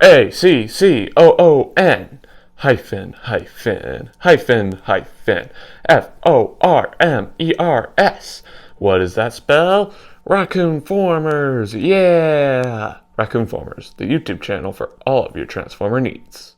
Raccoon hyphen hyphen hyphen hyphen Formers. What does that spell? Raccoon-Formers, yeah! Raccoon-Formers, the YouTube channel for all of your Transformer needs.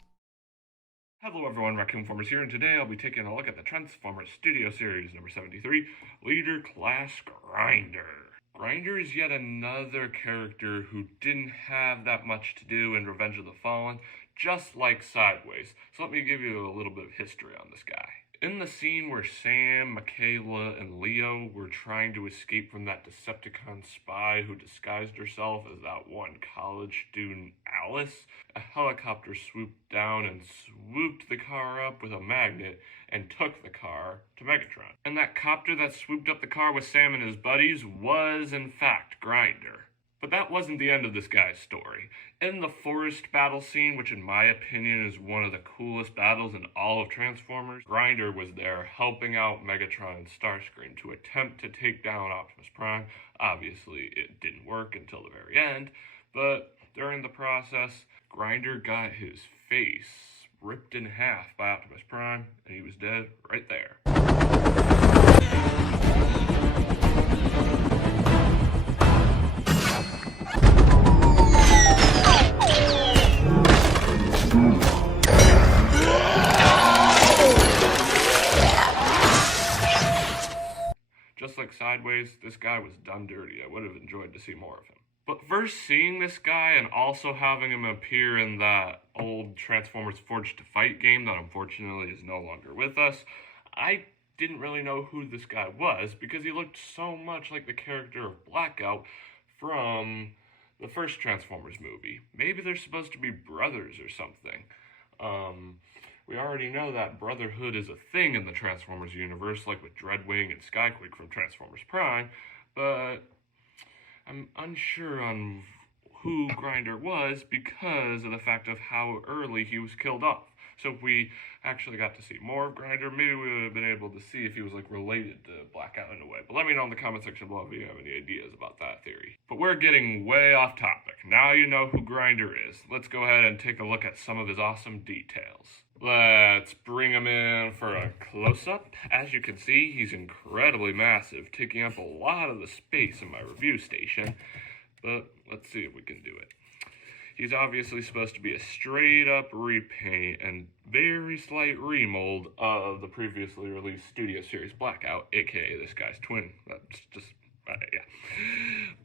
Hello everyone, Raccoon-Formers here, and today I'll be taking a look at the Transformers Studio Series number 73, Leader Class Grindor. Grindor is yet another character who didn't have that much to do in Revenge of the Fallen, just like Sideways. So let me give you a little bit of history on this guy. In the scene where Sam, Michaela, and Leo were trying to escape from that Decepticon spy who disguised herself as that one college student, Alice, a helicopter swooped down and swooped the car up with a magnet and took the car to Megatron. And that copter that swooped up the car with Sam and his buddies was, in fact, Grindor. But that wasn't the end of this guy's story. In the forest battle scene, which in my opinion is one of the coolest battles in all of Transformers, Grindor was there helping out Megatron and Starscream to attempt to take down Optimus Prime. Obviously, it didn't work until the very end, but during the process, Grindor got his face ripped in half by Optimus Prime, and he was dead right there. Just like Sideways, this guy was done dirty. I would have enjoyed to see more of him. But first seeing this guy and also having him appear in that old Transformers Forged to Fight game that unfortunately is no longer with us, I didn't really know who this guy was because he looked so much like the character of Blackout from the first Transformers movie. Maybe they're supposed to be brothers or something. We already know that brotherhood is a thing in the Transformers universe, like with Dreadwing and Skyquake from Transformers Prime, but I'm unsure on who Grindor was because of the fact of how early he was killed off. So if we actually got to see more of Grindor, maybe we would have been able to see if he was like related to Blackout in a way. But let me know in the comment section below if you have any ideas about that theory. But we're getting way off topic. Now you know who Grindor is. Let's go ahead and take a look at some of his awesome details. Let's bring him in for a close-up. As you can see, he's incredibly massive, taking up a lot of the space in my review station. But let's see if we can do it. He's obviously supposed to be a straight-up repaint and very slight remold of the previously released Studio Series Blackout, aka this guy's twin. That's just, yeah.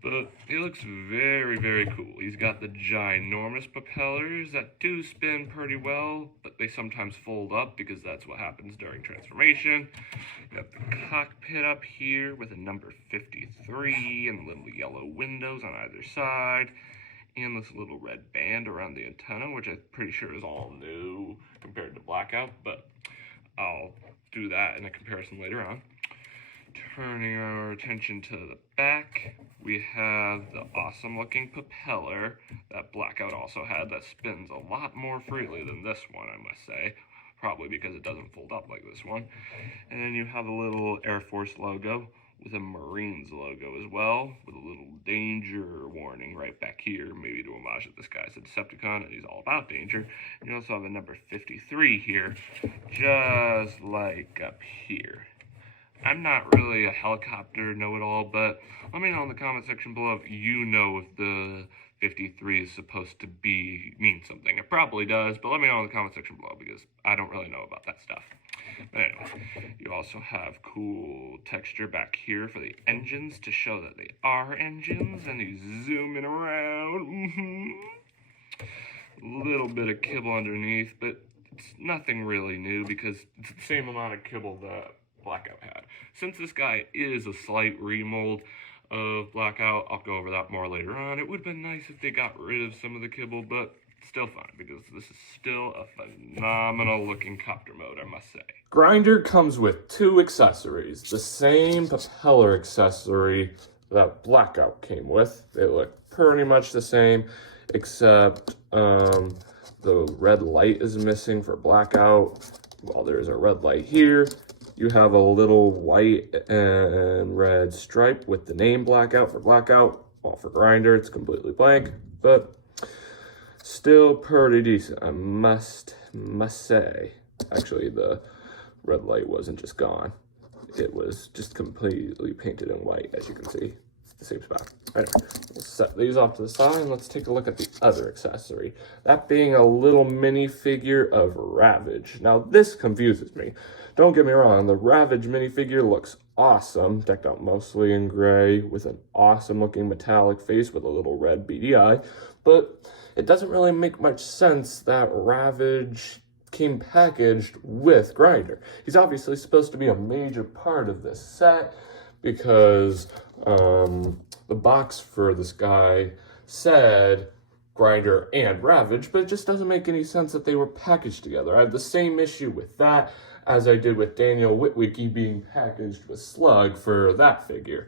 But he looks very, very cool. He's got the ginormous propellers that do spin pretty well, but they sometimes fold up because that's what happens during transformation. You got the cockpit up here with a number 53 and little yellow windows on either side. And this little red band around the antenna, which I'm pretty sure is all new compared to Blackout, but I'll do that in a comparison later on. Turning our attention to the back, we have the awesome looking propeller that Blackout also had that spins a lot more freely than this one, I must say. Probably because it doesn't fold up like this one. And then you have a little Air Force logo with a Marines logo as well, with a little danger warning right back here, maybe to homage that this guy's a Decepticon and he's all about danger. And you also have a number 53 here, just like up here. I'm not really a helicopter know-it-all, but let me know in the comment section below if you know if the 53 is supposed to mean something. It probably does, but let me know in the comment section below because I don't really know about that stuff. But anyway, you also have cool texture back here for the engines to show that they are engines, and he's zooming around. Little bit of kibble underneath, but it's nothing really new because it's the same amount of kibble that Blackout had. Since this guy is a slight remold of Blackout, I'll go over that more later on. It would have been nice if they got rid of some of the kibble, but still fine because this is still a phenomenal looking copter mode, I must say. Grindor comes with two accessories, the same propeller accessory that Blackout came with. They look pretty much the same, except the red light is missing for Blackout. Well, there's a red light here. You have a little white and red stripe with the name Blackout for Blackout. Well, for Grindor, it's completely blank, but Still pretty decent, I must say. Actually, the red light wasn't just gone. It was just completely painted in white, as you can see. The same spot. Anyway, we'll set these off to the side and let's take a look at the other accessory. That being a little minifigure of Ravage. Now, this confuses me. Don't get me wrong, the Ravage minifigure looks awesome, decked out mostly in gray, with an awesome looking metallic face with a little red beady eye, but it doesn't really make much sense that Ravage came packaged with Grindor. He's obviously supposed to be a major part of this set because the box for this guy said Grindor and Ravage, but it just doesn't make any sense that they were packaged together. I have the same issue with that as I did with Daniel Witwicky being packaged with Slug for that figure.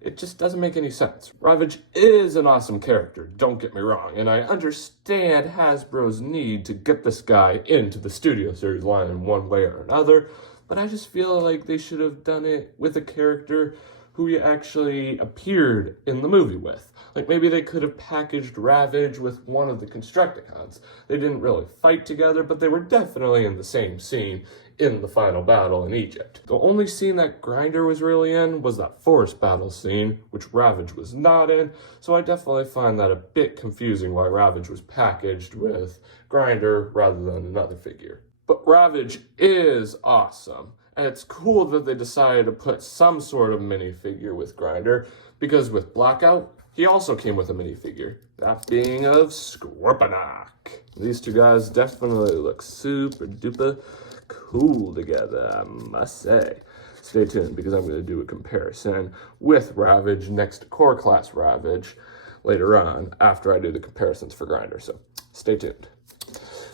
It just doesn't make any sense. Ravage is an awesome character, don't get me wrong, and I understand Hasbro's need to get this guy into the Studio Series line in one way or another, but I just feel like they should have done it with a character who he actually appeared in the movie with. Like maybe they could have packaged Ravage with one of the Constructicons. They didn't really fight together, but they were definitely in the same scene in the final battle in Egypt. The only scene that Grindor was really in was that forest battle scene, which Ravage was not in, so I definitely find that a bit confusing why Ravage was packaged with Grindor rather than another figure. But Ravage is awesome, and it's cool that they decided to put some sort of minifigure with Grindor, because with Blackout, he also came with a minifigure, that being of Scorponok. These two guys definitely look super duper cool together, I must say. Stay tuned because I'm going to do a comparison with Ravage next to Core Class Ravage later on after I do the comparisons for Grindor, so stay tuned.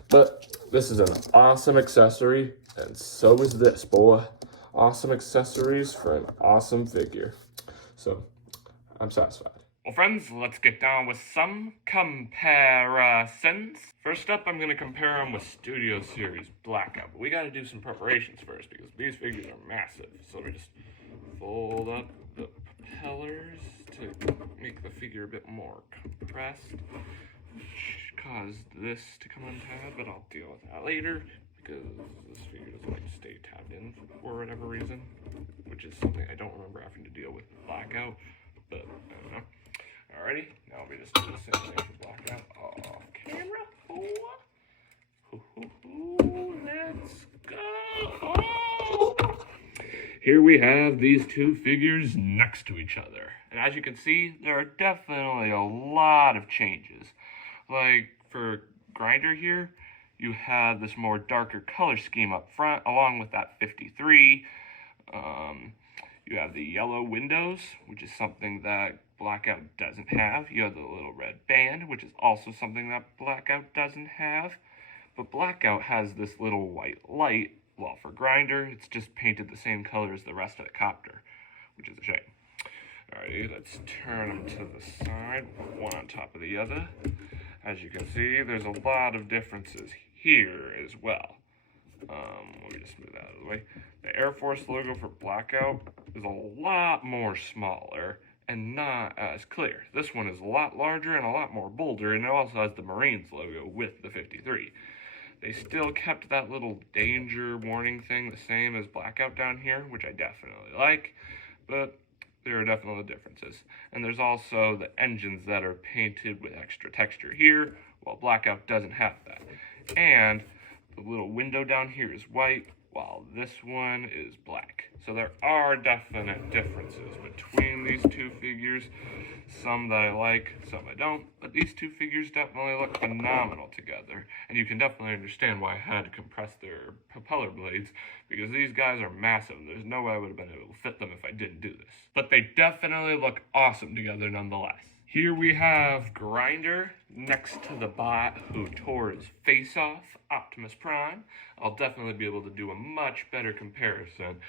But this is an awesome accessory, and so is this, boy. Awesome accessories for an awesome figure. So, I'm satisfied. Well, friends, let's get down with some comparisons. First up, I'm going to compare them with Studio Series Blackout. But we got to do some preparations first because these figures are massive. So let me just fold up the propellers to make the figure a bit more compressed. Which caused this to come untabbed, but I'll deal with that later because this figure doesn't like to stay tabbed in for whatever reason, which is something I don't remember having to deal with Blackout, but I don't know. Alrighty, now we just do the same thing for Blackout off camera. Let's go. Here we have these two figures next to each other. And as you can see, there are definitely a lot of changes. Like for Grindor here, you have this more darker color scheme up front, along with that 53. You have the yellow windows, which is something that Blackout doesn't have. You have the little red band, which is also something that Blackout doesn't have. But Blackout has this little white light, while for Grindor, it's just painted the same color as the rest of the copter, which is a shame. Alrighty, let's turn them to the side, one on top of the other. As you can see, there's a lot of differences here as well. Let me just move that out of the way. The Air Force logo for Blackout is a lot more smaller and not as clear. This one is a lot larger and a lot more bolder, and it also has the Marines logo with the 53. They still kept that little danger warning thing the same as Blackout down here, which I definitely like, but there are definitely differences. And there's also the engines that are painted with extra texture here, while Blackout doesn't have that. And the little window down here is white, while this one is black. So there are definite differences between these two figures. Some that I like, some I don't. But these two figures definitely look phenomenal together. And you can definitely understand why I had to compress their propeller blades, because these guys are massive. There's no way I would have been able to fit them if I didn't do this. But they definitely look awesome together nonetheless. Here we have Grindor next to the bot who tore his face off, Optimus Prime. I'll definitely be able to do a much better comparison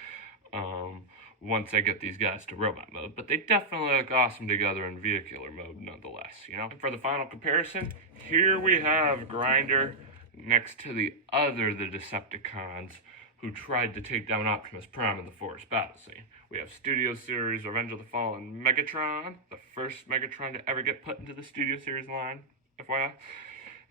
once I get these guys to robot mode, but they definitely look awesome together in vehicular mode nonetheless, you know? For the final comparison, here we have Grindor next to the Decepticons who tried to take down Optimus Prime in the forest battle scene. We have Studio Series Revenge of the Fallen Megatron, the first Megatron to ever get put into the Studio Series line, FYI.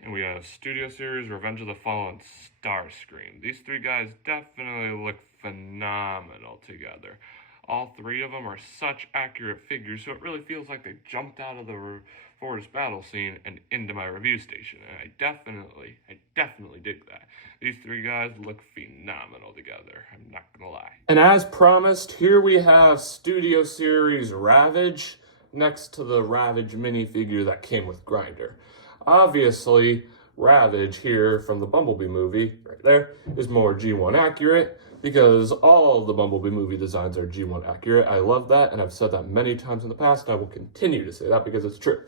And we have Studio Series Revenge of the Fallen Starscream. These three guys definitely look phenomenal together. All three of them are such accurate figures, so it really feels like they jumped out of the forest battle scene and into my review station. And I definitely dig that. These three guys look phenomenal together. I'm not gonna lie. And as promised, here we have Studio Series Ravage next to the Ravage minifigure that came with Grindor. Obviously, Ravage here from the Bumblebee movie, right there, is more G1 accurate because all of the Bumblebee movie designs are G1 accurate. I love that, and I've said that many times in the past, and I will continue to say that because it's true.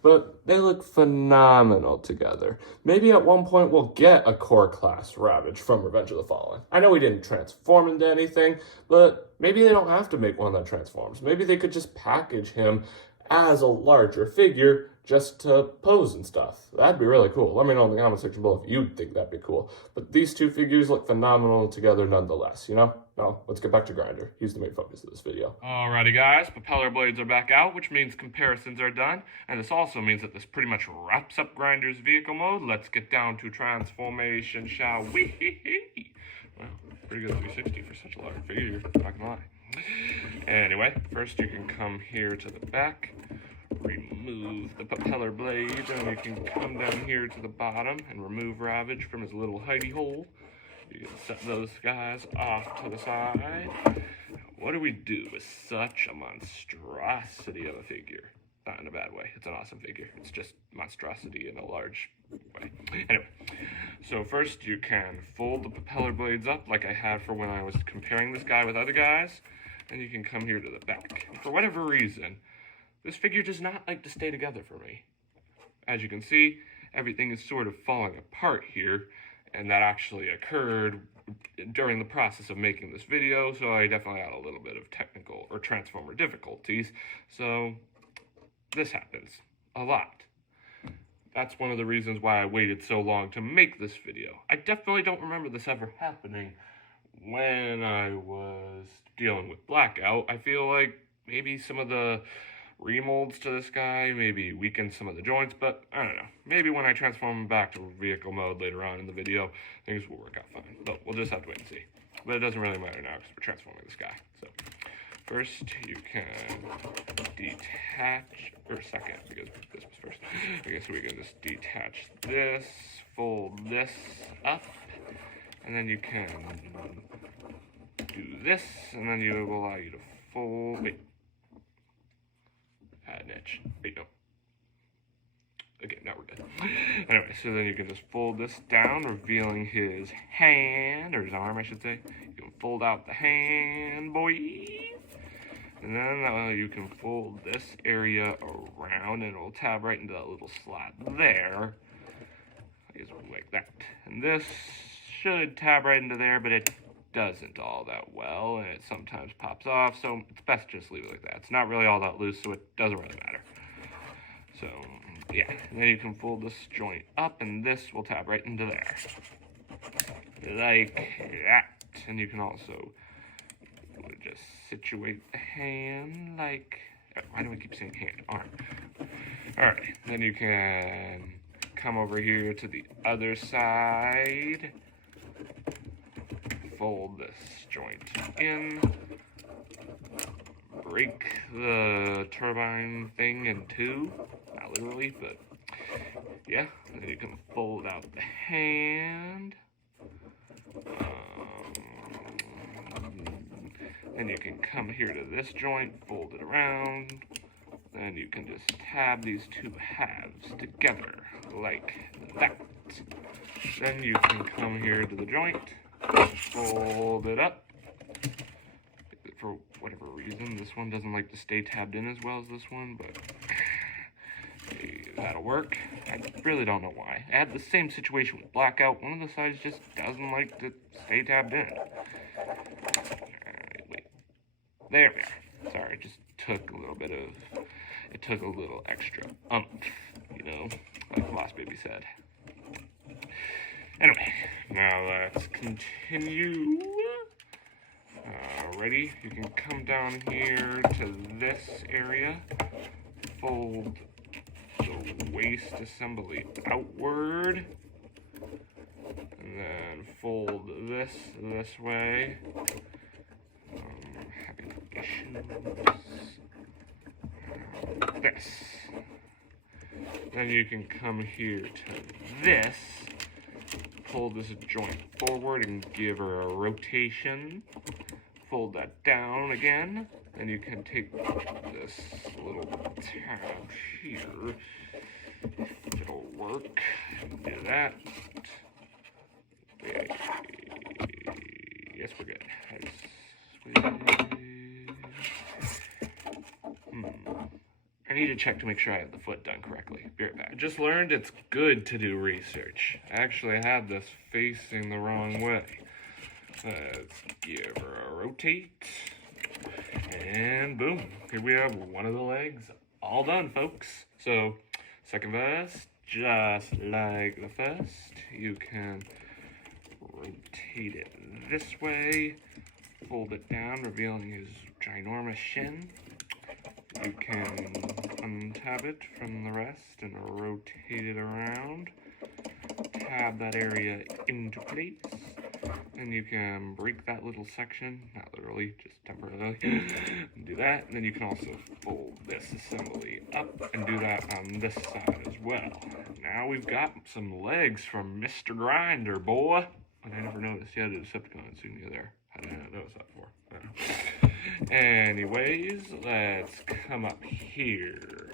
But they look phenomenal together. Maybe at one point we'll get a core class Ravage from Revenge of the Fallen. I know he didn't transform into anything, but maybe they don't have to make one that transforms. Maybe they could just package him as a larger figure just to pose and stuff. That'd be really cool. Let me know in the comment section below if you'd think that'd be cool. But these two figures look phenomenal together nonetheless, you know? Now, let's get back to Grindor. He's the main focus of this video. Alrighty guys, propeller blades are back out, which means comparisons are done. And this also means that this pretty much wraps up Grindor's vehicle mode. Let's get down to transformation, shall we? Wow, pretty good 360 for such a large figure, not gonna lie. Anyway, first you can come here to the back, remove the propeller blades, and you can come down here to the bottom and remove Ravage from his little hidey hole. You can set those guys off to the side. What do we do with such a monstrosity of a figure? Not in a bad way. It's an awesome figure. It's just monstrosity in a large way. Anyway, so first you can fold the propeller blades up like I had for when I was comparing this guy with other guys. And you can come here to the back. For whatever reason, this figure does not like to stay together for me. As you can see, everything is sort of falling apart here, and that actually occurred during the process of making this video, so I definitely had a little bit of technical or transformer difficulties. So this happens a lot. That's one of the reasons why I waited so long to make this video. I definitely don't remember this ever happening when I was dealing with Blackout. I feel like maybe some of the remolds to this guy maybe weakened some of the joints, but I don't know. Maybe when I transform him back to vehicle mode later on in the video, things will work out fine. But we'll just have to wait and see. But it doesn't really matter now because we're transforming this guy. So first you can detach, or second, because this was first. Okay, so we can just detach this, fold this up, and then you can do this, and then it will allow you to fold, wait, add an edge, wait, no. Okay, now we're good. Anyway, so then you can just fold this down, revealing his hand, or his arm, I should say. You can fold out the hand, boy. And then you can fold this area around, and it will tab right into that little slot there. Like that. And this should tab right into there, but it doesn't all that well, and it sometimes pops off, so it's best to just leave it like that. It's not really all that loose, so it doesn't really matter. So, yeah, and then you can fold this joint up, and this will tab right into there. Like that. And you can also just situate the hand like, why do I keep saying hand? Arm. Alright, then you can come over here to the other side, fold this joint in, break the turbine thing in two, not literally, but yeah, and then you can fold out the hand, then you can come here to this joint, fold it around, then you can just tab these two halves together like that. Then you can come here to the joint, fold it up. For whatever reason, this one doesn't like to stay tabbed in as well as this one, but that'll work. I really don't know why. I had the same situation with Blackout. One of the sides just doesn't like to stay tabbed in. Wait. There we are. Sorry, it just took a little bit of... It took a little extra you know, like Lost Baby said. Anyway, now let's continue. Ready? You can come down here to this area, fold the the waist assembly outward. And then fold this way. Having issues. This. Then you can come here to this. Pull this joint forward and give her a rotation. Fold that down again. Then you can take this little tab here. If it'll work. Do that. Yes, we're good. I need to check to make sure I have the foot done correctly. Be right back. I just learned it's good to do research. I actually had this facing the wrong way. Let's give her a rotate. And boom. Here we have one of the legs all done, folks. So, second vest, just like the first. You can rotate it this way. Fold it down, revealing his ginormous shin. You can untab it from the rest and rotate it around. Tab that area into place. And you can break that little section, not literally, just temporarily. Do that, and then you can also fold this assembly up and do that on this side as well. Now we've got some legs from Mr. Grindor, boy. And I never noticed he had a Decepticon insignia there. How did I not notice that before? I don't know. Anyways, let's come up here.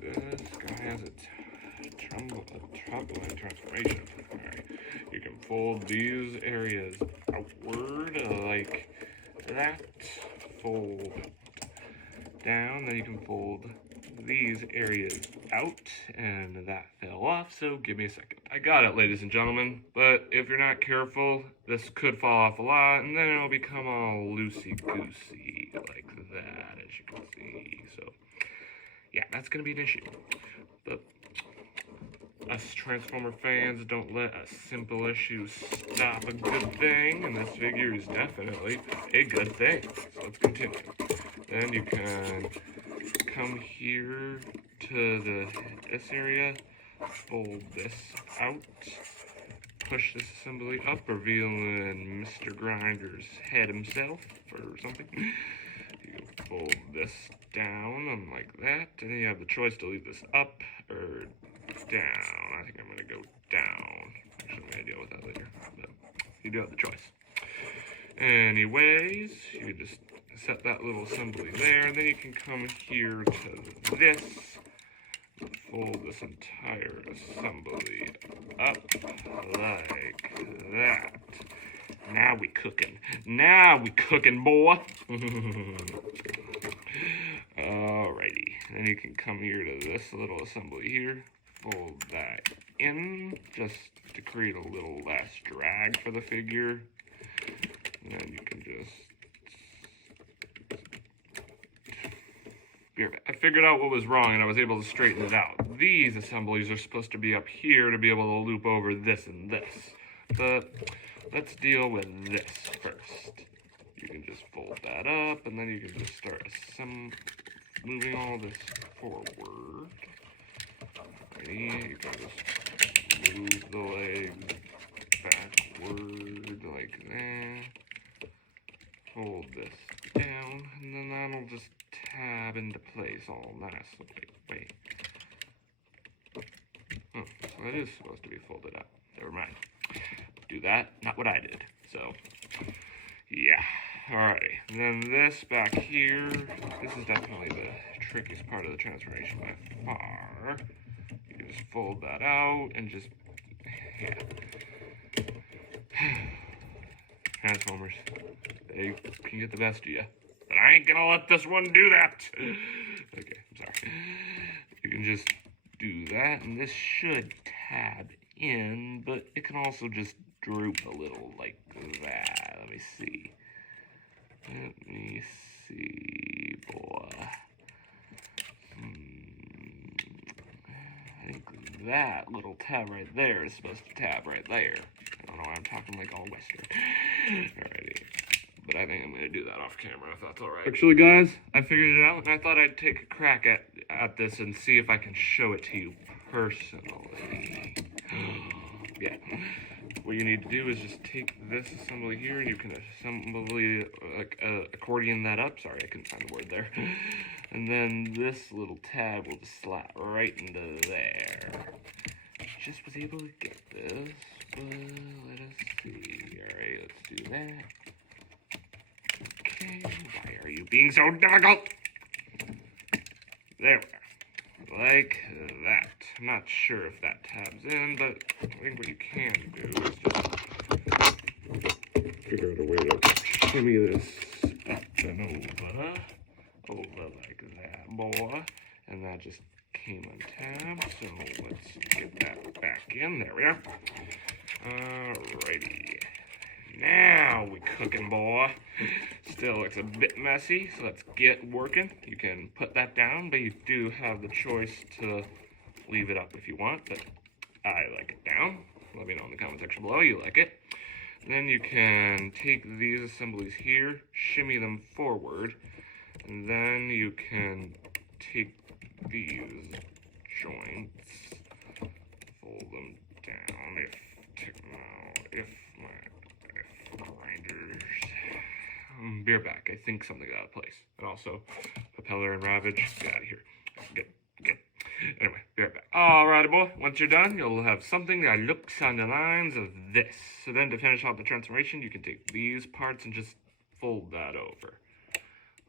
This guy has a troubling transformation. Alright, you can fold these areas outward like that. Fold down, then you can fold these areas out, and that fell off, so give me a second. I got it, ladies and gentlemen, but if you're not careful, this could fall off a lot, and then it'll become all loosey-goosey like that, as you can see. So, yeah, that's going to be an issue. But us Transformer fans don't let a simple issue stop a good thing, and this figure is definitely a good thing. So let's continue. Then you can come here to this area, fold this out, push this assembly up, revealing Mr. Grindor's head himself or something. You can fold this down and like that, and then you have the choice to leave this up or down. I think I'm going to go down. Actually, I'm going to deal with that later, but you do have the choice. Anyways, you just set that little assembly there, and then you can come here to this, fold this entire assembly up like that. Now we cooking. Now we cooking, boy. Alrighty. Then you can come here to this little assembly here, fold that in, just to create a little less drag for the figure. And then you can just... I figured out what was wrong, and I was able to straighten it out. These assemblies are supposed to be up here to be able to loop over this and this. But let's deal with this first. You can just fold that up, and then you can just start moving all this forward. Alrighty, you can just move the legs backward like that. Fold this down, and then that'll just tab into place all nicely. Wait. Oh, so it is supposed to be folded up. Never mind. Do that, not what I did. So, yeah. Alrighty. And then this back here, this is definitely the trickiest part of the transformation by far. You can just fold that out and just, yeah. Transformers, they can get the best of you. But I ain't gonna let this one do that. Okay, I'm sorry. You can just do that, and this should tab in, but it can also just droop a little like that. Let me see. Boy. I think that little tab right there is supposed to tab right there. I don't know why I'm talking like all Western. Alrighty. but I think I'm going to do that off camera if that's alright. Actually, guys, I figured it out, and I thought I'd take a crack at this and see if I can show it to you personally. Yeah. What you need to do is just take this assembly here, and you can assembly, accordion that up. Sorry, I couldn't find the word there. And then this little tab will just slap right into there. Just was able to get this, but let us see. Alright, let's do that. Okay, why are you being so difficult? There we are. Like that. I'm not sure if that tabs in, but I think what you can do is just figure out a way to shimmy this up and over like that, boy. And that just came untabbed, so let's get that back in. There we are. Alrighty. Now we cooking, boy. Still looks a bit messy, so let's get working. You can put that down, but you do have the choice to leave it up if you want, but I like it down. Let me know in the comment section below you like it. Then you can take these assemblies here, shimmy them forward, and then you can take these joints, fold them down if grinders. Beer back, I think something's out of place. And also, propeller and ravage, get out of here. Good. Anyway, be right back. Alrighty, boy. Once you're done, you'll have something that looks on the lines of this. So then to finish off the transformation, you can take these parts and just fold that over.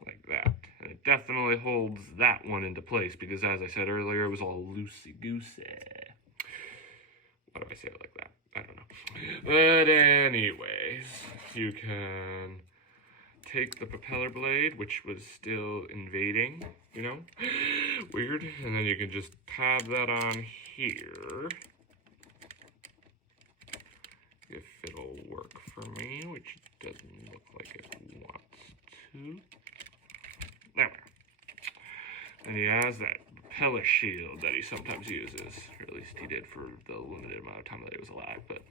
Like that. And it definitely holds that one into place because, as I said earlier, it was all loosey-goosey. Why do I say it like that? I don't know. But anyways, you can take the propeller blade, which was still invading, you know? Weird. And then you can just tab that on here. If it'll work for me, which doesn't look like it wants to. There we are. And he has that propeller shield that he sometimes uses, or at least he did for the limited amount of time that he was alive, but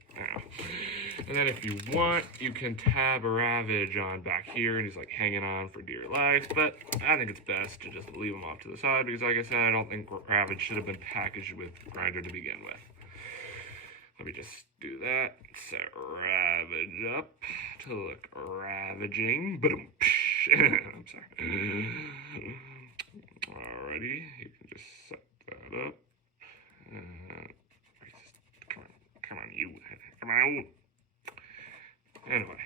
and then if you want, you can tab a ravage on back here, and he's like hanging on for dear life, but I think it's best to just leave him off to the side, because like I said, I don't think ravage should have been packaged with Grindor to begin with. Let me just do that, set ravage up to look ravaging, boom. I'm sorry. Alrighty, you can just set that up. Come on, you. Come on. Anyway,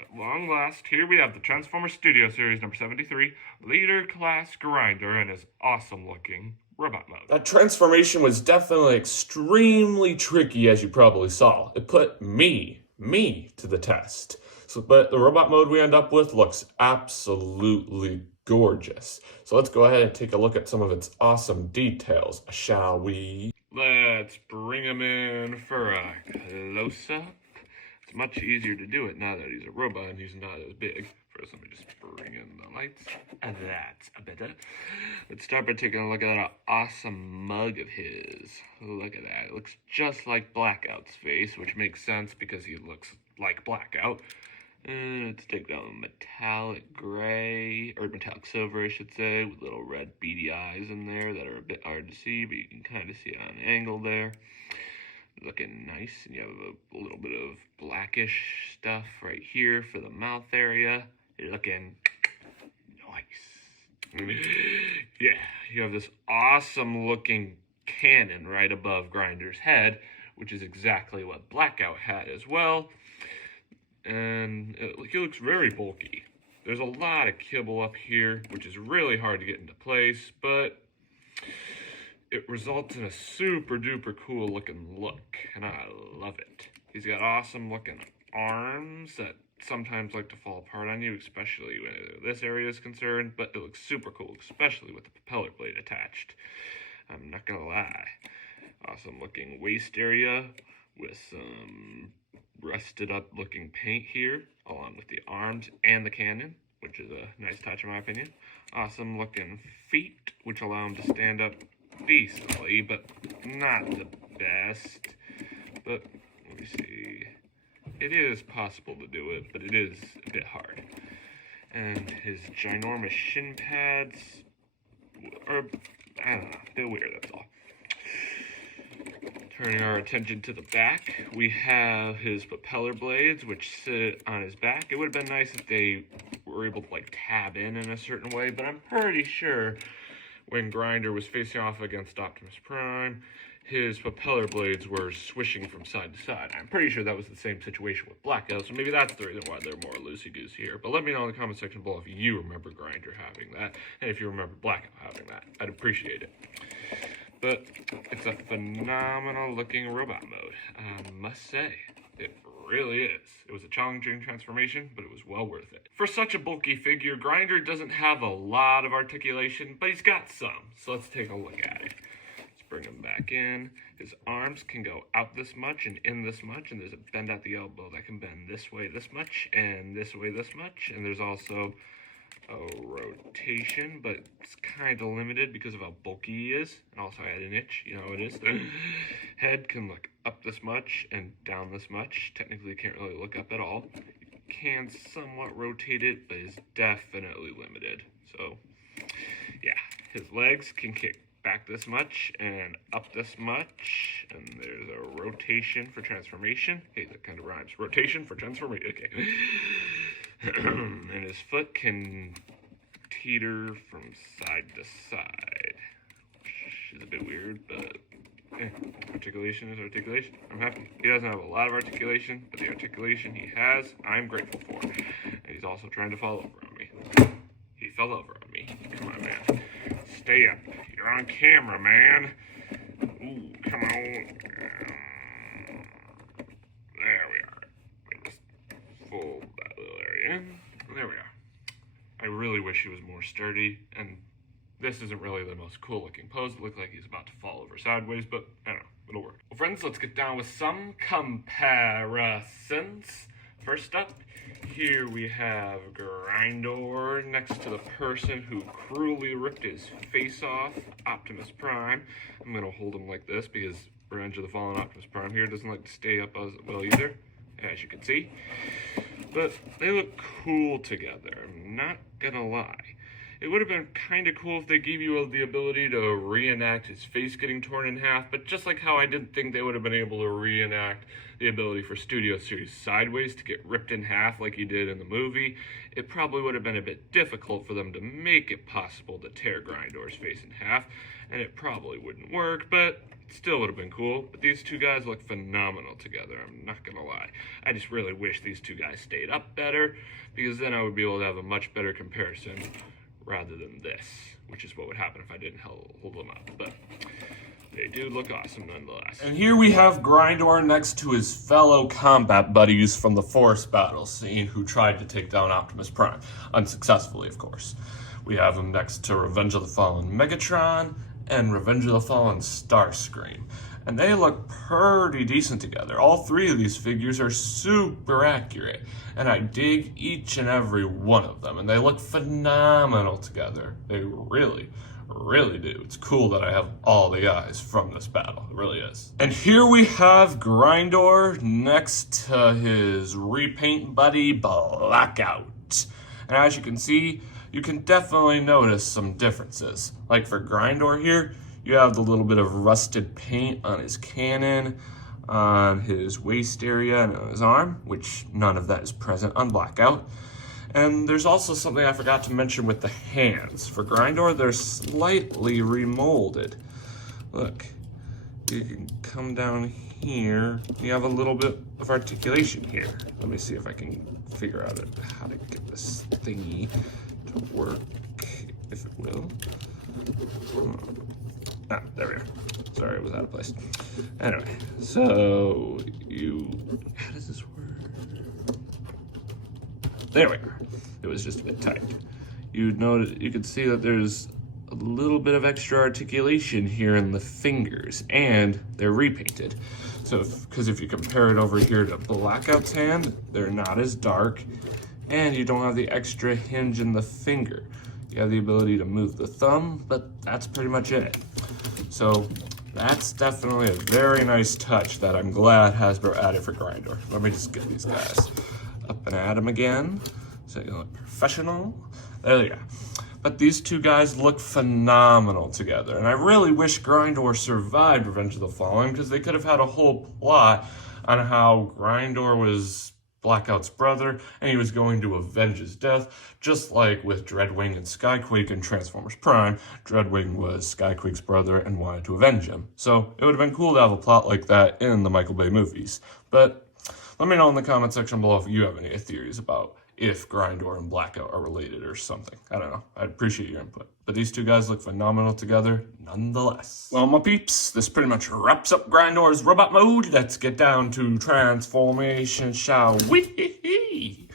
at long last, here we have the Transformers Studio Series number 73, Leader Class Grindor and his awesome looking robot mode. That transformation was definitely extremely tricky, as you probably saw. It put me to the test. But the robot mode we end up with looks absolutely gorgeous. So let's go ahead and take a look at some of its awesome details, shall we? Let's bring him in for a close-up. It's much easier to do it now that he's a robot and he's not as big. First, let me just bring in the lights. And that's better. Let's start by taking a look at that awesome mug of his. Look at that. It looks just like Blackout's face, which makes sense because he looks like Blackout. Let's take down metallic gray, or metallic silver, I should say, with little red beady eyes in there that are a bit hard to see, but you can kind of see it on an angle there. Looking nice, and you have a little bit of blackish stuff right here for the mouth area. Looking nice. Yeah, you have this awesome looking cannon right above Grindor's head, which is exactly what Blackout had as well. And he looks very bulky. There's a lot of kibble up here, which is really hard to get into place, but it results in a super duper cool looking look, and I love it. He's got awesome looking arms that sometimes like to fall apart on you, especially when this area is concerned, but it looks super cool, especially with the propeller blade attached. I'm not gonna lie. Awesome looking waist area with some rusted up looking paint here, along with the arms and the cannon, which is a nice touch in my opinion. Awesome looking feet, which allow him to stand up decently, but not the best. But let me see. it is possible to do it, but it is a bit hard. And his ginormous shin pads are, I don't know, a bit weird, that's all. Turning our attention to the back, we have his propeller blades, which sit on his back. It would have been nice if they were able to like tab in a certain way, but I'm pretty sure when Grindor was facing off against Optimus Prime, his propeller blades were swishing from side to side. I'm pretty sure that was the same situation with Blackout, so maybe that's the reason why they're more loosey-goosey here. But let me know in the comment section below if you remember Grindor having that, and if you remember Blackout having that. I'd appreciate it. But it's a phenomenal looking robot mode, I must say. It really is. It was a challenging transformation, but it was well worth it. For such a bulky figure, Grindor doesn't have a lot of articulation, but he's got some. So let's take a look at it. Let's bring him back in. His arms can go out this much and in this much, and there's a bend at the elbow that can bend this way this much, and this way this much, and there's also a rotation, but it's kind of limited because of how bulky he is, and also I had an itch, you know how it is. The head can look up this much and down this much. Technically can't really look up at all. You can somewhat rotate it, but is definitely limited. So yeah, his legs can kick back this much and up this much, and there's a rotation for transformation. Hey, that kind of rhymes. Rotation for transformation. Okay. And his foot can teeter from side to side, which is a bit weird, but articulation is articulation. I'm happy. He doesn't have a lot of articulation, but the articulation he has, I'm grateful for. And he's also trying to fall over on me. He fell over on me. Come on, man. Stay up. You're on camera, man. Ooh, come on. There we are. Let me just fold that little area in. There we are. I really wish he was more sturdy, and this isn't really the most cool looking pose. It looks like he's about to fall over sideways, but I don't know, it'll work. Well, friends, let's get down with some comparisons. First up, here we have Grindor next to the person who cruelly ripped his face off, Optimus Prime. I'm gonna hold him like this because Revenge of the Fallen Optimus Prime here doesn't like to stay up as well either, as you can see. But they look cool together, I'm not gonna lie. It would have been kind of cool if they gave you the ability to reenact his face getting torn in half, but just like how I didn't think they would have been able to reenact the ability for Studio Series Sideways to get ripped in half like he did in the movie, it probably would have been a bit difficult for them to make it possible to tear Grindor's face in half, and it probably wouldn't work, but it still would have been cool. But these two guys look phenomenal together, I'm not gonna lie. I just really wish these two guys stayed up better, because then I would be able to have a much better comparison rather than this, which is what would happen if I didn't hold them up. But they do look awesome nonetheless. And here we have Grindor next to his fellow combat buddies from the Forest battle scene who tried to take down Optimus Prime, unsuccessfully of course. We have him next to Revenge of the Fallen Megatron and Revenge of the Fallen Starscream. And they look pretty decent together. All three of these figures are super accurate, and I dig each and every one of them, and they look phenomenal together. They really, really do. It's cool that I have all the guys from this battle. It really is. And here we have Grindor next to his repaint buddy Blackout. And as you can see, you can definitely notice some differences. Like for Grindor here, you have the little bit of rusted paint on his cannon, on his waist area, and on his arm, which none of that is present on Blackout. And there's also something I forgot to mention with the hands. For Grindor, they're slightly remolded. Look, you can come down here. You have a little bit of articulation here. Let me see if I can figure out how to get this thingy to work, if it will. Ah, there we are. Sorry, it was out of place. Anyway, so how does this work? There we are. It was just a bit tight. You could see that there's a little bit of extra articulation here in the fingers, and they're repainted. So, because if you compare it over here to Blackout's hand, they're not as dark, and you don't have the extra hinge in the finger. You have the ability to move the thumb, but that's pretty much it. So That's definitely a very nice touch that I'm glad Hasbro added for Grindor. Let me just get these guys up and at them again, so you look professional. There they go. But these two guys look phenomenal together, and I really wish Grindor survived Revenge of the Fallen, because they could have had a whole plot on how Grindor was Blackout's brother, and he was going to avenge his death, just like with Dreadwing and Skyquake in Transformers Prime. Dreadwing was Skyquake's brother and wanted to avenge him. So it would have been cool to have a plot like that in the Michael Bay movies. But let me know in the comment section below if you have any theories about if Grindor and Blackout are related or something. I don't know. I'd appreciate your input. But these two guys look phenomenal together nonetheless. Well, my peeps, this pretty much wraps up Grindor's robot mode. Let's get down to transformation, shall we?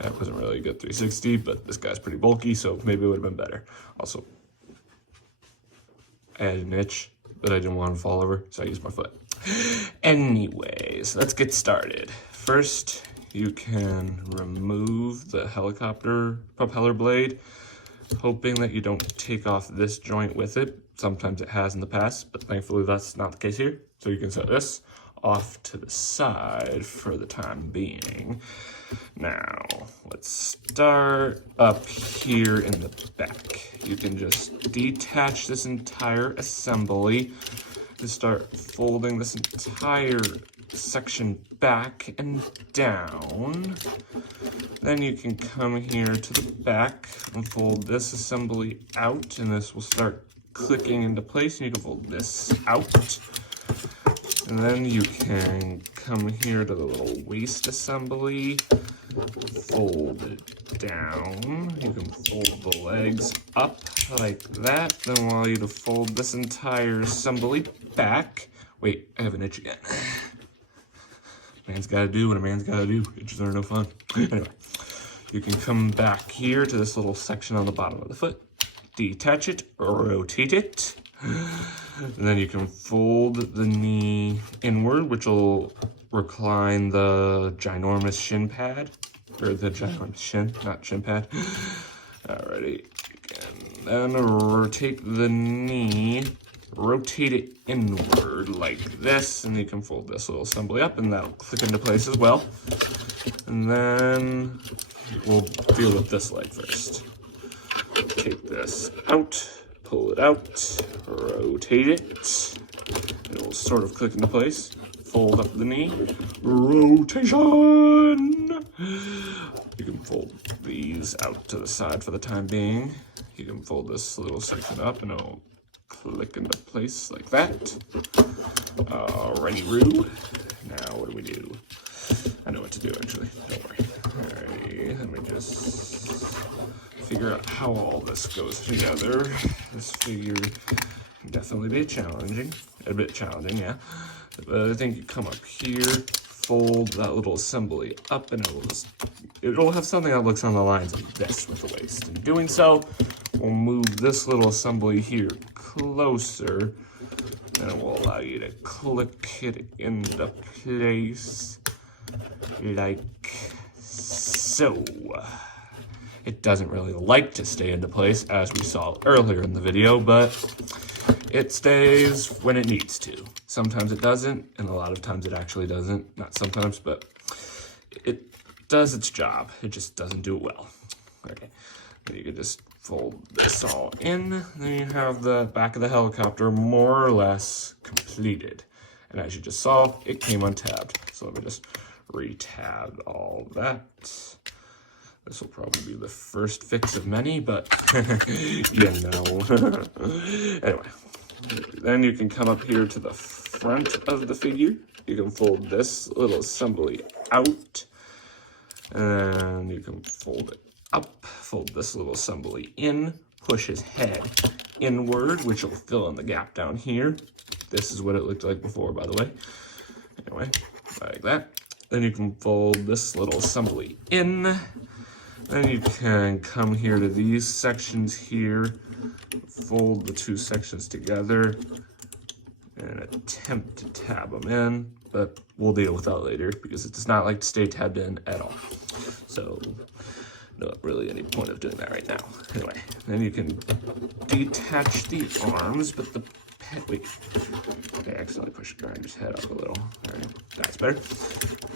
That wasn't really a good 360, but this guy's pretty bulky, so maybe it would have been better. Also, I had an itch, but I didn't want to fall over, so I used my foot. Anyways, let's get started. First, you can remove the helicopter propeller blade, hoping that you don't take off this joint with it. Sometimes it has in the past, but thankfully that's not the case here. So you can set this off to the side for the time being. Now, let's start up here in the back. You can just detach this entire assembly to start folding this entire section back and down. Then you can come here to the back and fold this assembly out, and this will start clicking into place, and you can fold this out. And then you can come here to the little waist assembly, fold it down. You can fold the legs up like that. Then allow you to fold this entire assembly back. Wait, I have an itch again. Man's gotta do what a man's gotta do. Itches are no fun. Anyway, you can come back here to this little section on the bottom of the foot, detach it, rotate it, and then you can fold the knee inward, which will recline the ginormous shin pad, or the ginormous shin, not shin pad. Alrighty, and then rotate the knee, rotate it inward like this, and you can fold this little assembly up, and that'll click into place as well. And then we'll deal with this leg first. Take this out, pull it out, rotate it. It will sort of click into place. Fold up the knee, rotation. You can fold these out to the side for the time being. You can fold this little section up, and it'll click into place like that. Alrighty, Roo. Now what do? I know what to do, actually. Don't worry. Alrighty, let me just figure out how all this goes together. This figure can definitely be challenging. A bit challenging, yeah. But I think you come up here, fold that little assembly up, and it'll have something that looks on the lines of this with the waist. In doing so, we'll move this little assembly here closer, and it will allow you to click it into place like so. It doesn't really like to stay into place, as we saw earlier in the video, but it stays when it needs to. Sometimes it doesn't, and a lot of times it actually doesn't. Not sometimes, but it does its job. It just doesn't do it well. Okay, then you can just fold this all in. Then you have the back of the helicopter more or less completed. And as you just saw, it came untabbed. So let me just re-tab all that. This will probably be the first fix of many, but you know. Anyway, then you can come up here to the front of the figure. You can fold this little assembly out, and you can fold it up, fold this little assembly in, push his head inward, which will fill in the gap down here. This is what it looked like before, by the way. Anyway, like that. Then you can fold this little assembly in. Then you can come here to these sections here, fold the two sections together, and attempt to tab them in, but we'll deal with that later because it does not like to stay tabbed in at all. So not really any point of doing that right now. Anyway, then you can detach the arms, but the wait, I accidentally pushed Grinder's head up a little. All right, that's better.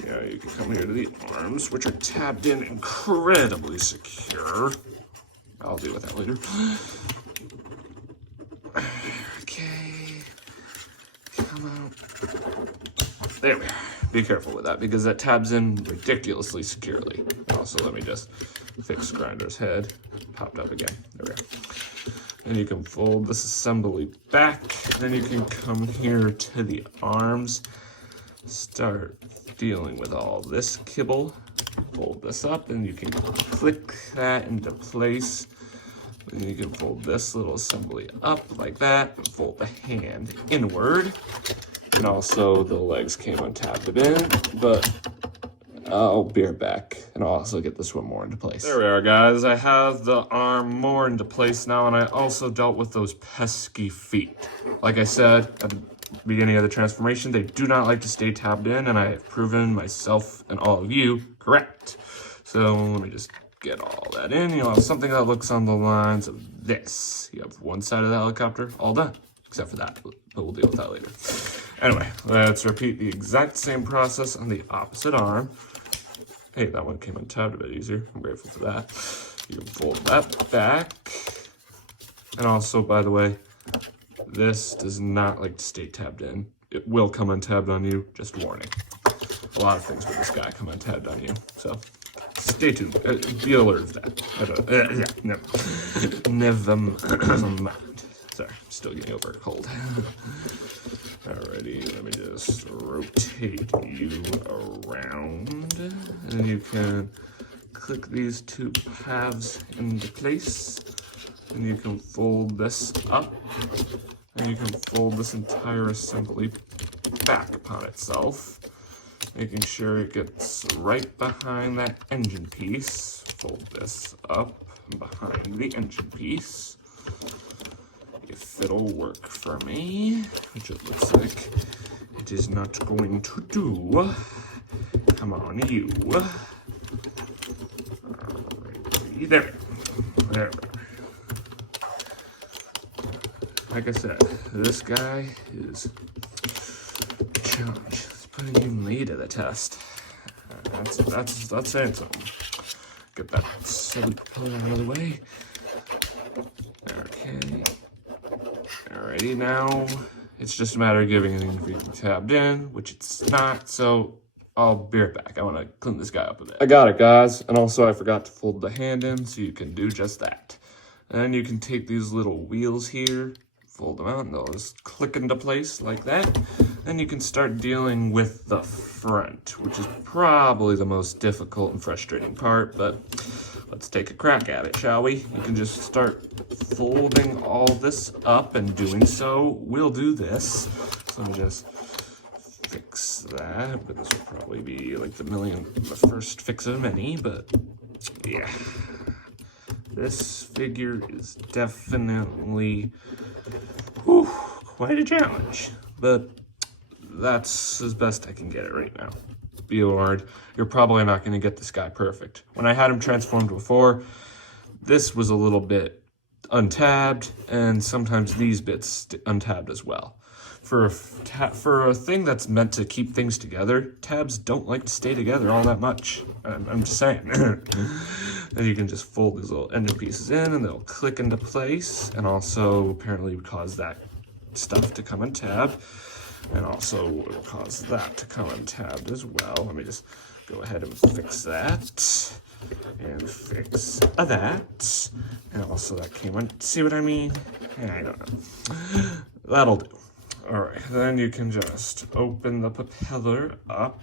Yeah, you can come here to the arms, which are tabbed in incredibly secure. I'll deal with that later. Okay, come out. There we are. Be careful with that because that tabs in ridiculously securely. Also, let me just fix Grinder's head. Popped up again. There we are. And you can fold this assembly back. Then you can come here to the arms. Start dealing with all this kibble. Fold this up and you can click that into place. And you can fold this little assembly up like that and fold the hand inward. And also the legs came untabbed a bit, but I'll be right back and I'll also get this one more into place. There we are, guys. I have the arm more into place now, and I also dealt with those pesky feet. Like I said at the beginning of the transformation, they do not like to stay tabbed in, and I have proven myself and all of you correct. So let me just get all that in. You'll have something that looks on the lines of this. You have one side of the helicopter all done, except for that, but we'll deal with that later. Anyway, let's repeat the exact same process on the opposite arm. Hey, that one came untabbed a bit easier. I'm grateful for that. You can fold that back. And also, by the way, this does not like to stay tabbed in. It will come untabbed on you, just warning. A lot of things with this guy come untabbed on you, so stay tuned. Be alert of that. Never mind. Sorry, I'm still getting over a cold. Alrighty, let me just rotate you around. And you can click these two halves into place. And you can fold this up. And you can fold this entire assembly back upon itself. Making sure it gets right behind that engine piece. Fold this up and behind the engine piece. If it'll work for me, which it looks like it is not going to do. Come on, you. Alrighty, there. There. Like I said, this guy is a challenge. It's putting you me to the test. That's saying something. Get that silly pillar out of the way. Okay. Alrighty, now it's just a matter of giving anything tabbed in, which it's not, so I'll be right back. I want to clean this guy up a bit. I got it, guys, and also I forgot to fold the hand in, so you can do just that. And then you can take these little wheels here, fold them out, and they'll just click into place like that. Then you can start dealing with the front, which is probably the most difficult and frustrating part, but let's take a crack at it, shall we? You can just start folding all this up, and doing so, we'll do this. So let me just fix that, but this will probably be like the first fix of many, but yeah. This figure is definitely quite a challenge, but that's as best I can get it right now. Be warned, you're probably not going to get this guy perfect. When I had him transformed before, this was a little bit untabbed, and sometimes these bits untabbed as well. For a thing that's meant to keep things together, tabs don't like to stay together all that much. I'm just saying. Then you can just fold these little engine pieces in, and they'll click into place, and also apparently cause that stuff to come untabbed. And also cause that to come untabbed as well. Let me just go ahead and fix that. And fix that. And also that came on. See what I mean? I don't know. That'll do. Alright, then you can just open the propeller up,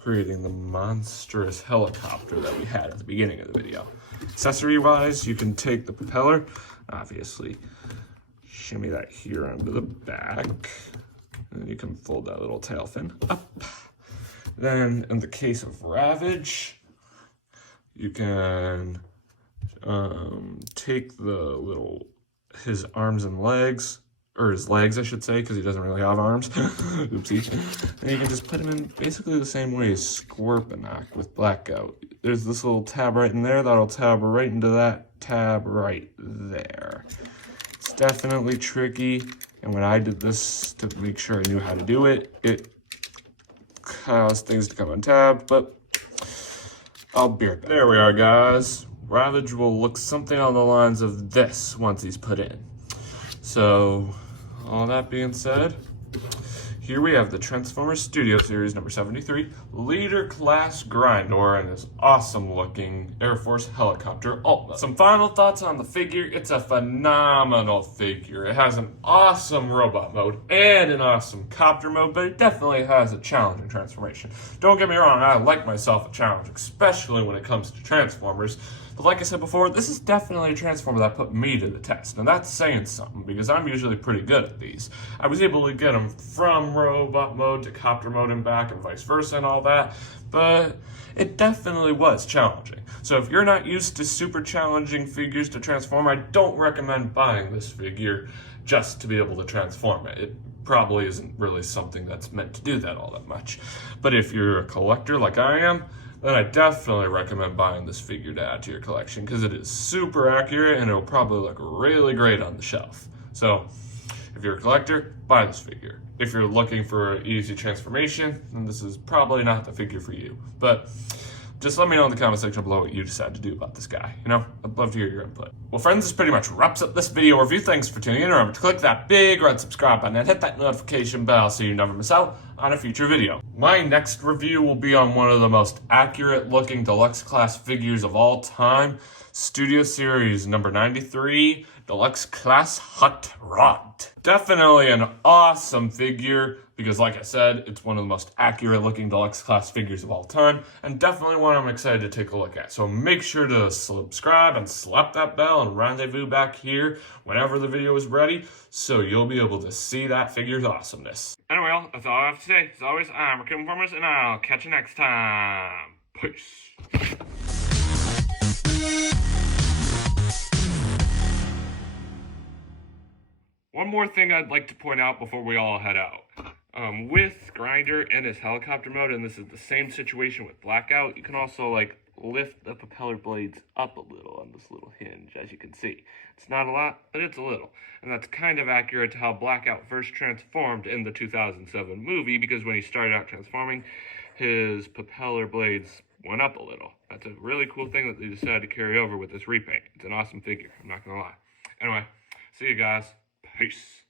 creating the monstrous helicopter that we had at the beginning of the video. Accessory-wise, you can take the propeller, obviously, shimmy that here onto the back. And you can fold that little tail fin up. Then, in the case of Ravage, you can take his arms and legs, or his legs, I should say, because he doesn't really have arms. Oopsie. And you can just put him in basically the same way as Scorponok with Blackout. There's this little tab right in there that'll tab right into that tab right there. It's definitely tricky, and when I did this to make sure I knew how to do it, it caused things to come untabbed, but I'll be right back. There we are, guys. Ravage will look something on the lines of this once he's put in. So, all that being said, here we have the Transformers Studio Series number 73, Leader Class Grindor and his awesome looking Air Force helicopter Ultima. Some final thoughts on the figure. It's a phenomenal figure. It has an awesome robot mode and an awesome copter mode, but it definitely has a challenging transformation. Don't get me wrong, I like myself a challenge, especially when it comes to Transformers. But like I said before, this is definitely a Transformer that put me to the test, and that's saying something, because I'm usually pretty good at these. I was able to get them from robot mode to copter mode and back, and vice versa and all that, but it definitely was challenging. So if you're not used to super challenging figures to transform, I don't recommend buying this figure just to be able to transform it. It probably isn't really something that's meant to do that all that much. But if you're a collector like I am, then I definitely recommend buying this figure to add to your collection, because it is super accurate and it'll probably look really great on the shelf. So if you're a collector, buy this figure. If you're looking for an easy transformation, then this is probably not the figure for you. But just let me know in the comment section below what you decide to do about this guy. You know, I'd love to hear your input. Well, friends, this pretty much wraps up this video review. Thanks for tuning in. Remember to click that big red subscribe button and hit that notification bell so you never miss out on a future video. My next review will be on one of the most accurate looking deluxe class figures of all time, Studio Series number 93, Deluxe Class Hot Rod. Definitely an awesome figure, because like I said, it's one of the most accurate looking deluxe class figures of all time, and definitely one I'm excited to take a look at. So make sure to subscribe and slap that bell and rendezvous back here whenever the video is ready, so you'll be able to see that figure's awesomeness. Anyway, y'all, that's all I have to say. As always, I'm Raccoon-Formers, and I'll catch you next time. Peace. One more thing I'd like to point out before we all head out. With Grindor and his helicopter mode, and this is the same situation with Blackout, you can also like lift the propeller blades up a little on this little hinge, as you can see. It's not a lot, but it's a little. And that's kind of accurate to how Blackout first transformed in the 2007 movie, because when he started out transforming, his propeller blades went up a little. That's a really cool thing that they decided to carry over with this repaint. It's an awesome figure, I'm not gonna lie. Anyway, see you guys. Peace.